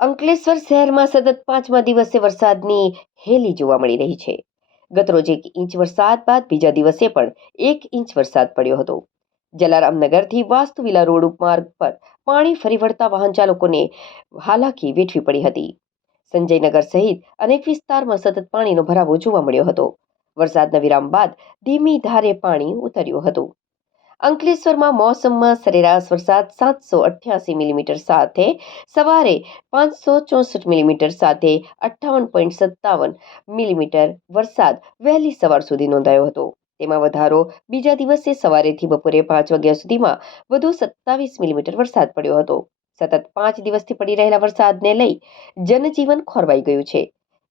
અંકલેશ્વર શહેરમાં સતત પાંચમા દિવસે વરસાદની હેલી જોવા મળી રહી છે. ગતરોજ એક ઇંચ વરસાદ બાદ બીજા દિવસે પણ એક ઇંચ વરસાદ પડ્યો હતો. જલારામનગરથી વાસ્તુવિલા રોડ માર્ગ પર પાણી ફરી વળતા વાહન ચાલકોને હાલાકી વેઠવી પડી હતી. સંજયનગર સહિત અનેક વિસ્તારમાં સતત પાણીનો ભરાવો જોવા મળ્યો હતો. વરસાદના વિરામ બાદ ધીમી ધારે પાણી ઉતર્યું હતું. અંકલેશ્વરમાં મોસમમાં સરેરાશ વરસાદ સાતસો અઠ્યાસી મિલીમીટર સાથે, સવારે પાંચસો ચોસઠ મિલીમીટર સાથે અઠ્ઠાવન પોઈન્ટ સત્તાવન મિલીમીટર વરસાદ વહેલી સવાર સુધી નોંધાયો હતો. તેમાં વધારો બીજા દિવસે સવારેથી બપોરે પાંચ વાગ્યા સુધીમાં વધુ સત્તાવીસ મિલીમીટર વરસાદ પડ્યો હતો. સતત પાંચ દિવસથી પડી રહેલા વરસાદને લઈ જનજીવન ખોરવાઈ ગયું છે.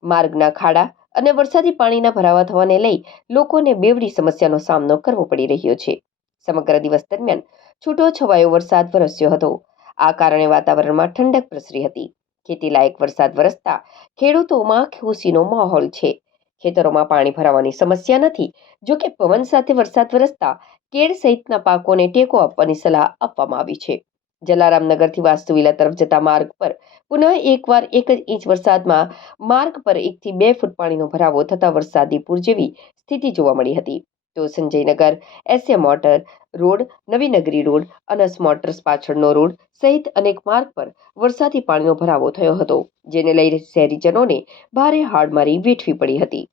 માર્ગના ખાડા અને વરસાદી પાણીના ભરાવા થવાને લઈ લોકોને બેવડી સમસ્યાનો સામનો કરવો પડી રહ્યો છે. સમગ્ર દિવસ દરમિયાન છૂટો છવાયો વરસાદ વરસ્યો હતો. આ કારણે વાતાવરણમાં ઠંડક પ્રસરી હતી. ખેતીલાયક વરસાદ વરસતા ખેડૂતોમાં ખુશીનો માહોલ છે. ખેતરોમાં પાણી ભરાવાની સમસ્યા નથી, જો કે પવન સાથે વરસાદ વરસતા કેળ સહિતના પાકોને ટેકો આપવાની સલાહ આપવામાં આવી છે. જલારામનગરથી વાસ્તુવિલા તરફ જતા માર્ગ પર પુનઃ એકવાર એક જ ઇંચ વરસાદમાં માર્ગ પર એકથી બે ફૂટ પાણીનો ભરાવો થતા વરસાદી પૂર જેવી સ્થિતિ જોવા મળી હતી. તો Sanjaynagar SA motor road Navinagari road, Anas motors પાછળનો રોડ સહિત અનેક માર્ગ પર વરસાદી પાણીનો ભરાવો થયો હતો, જેને લઈ શહેરીજનોને ભારે હાડમારી વેઠવી પડી હતી.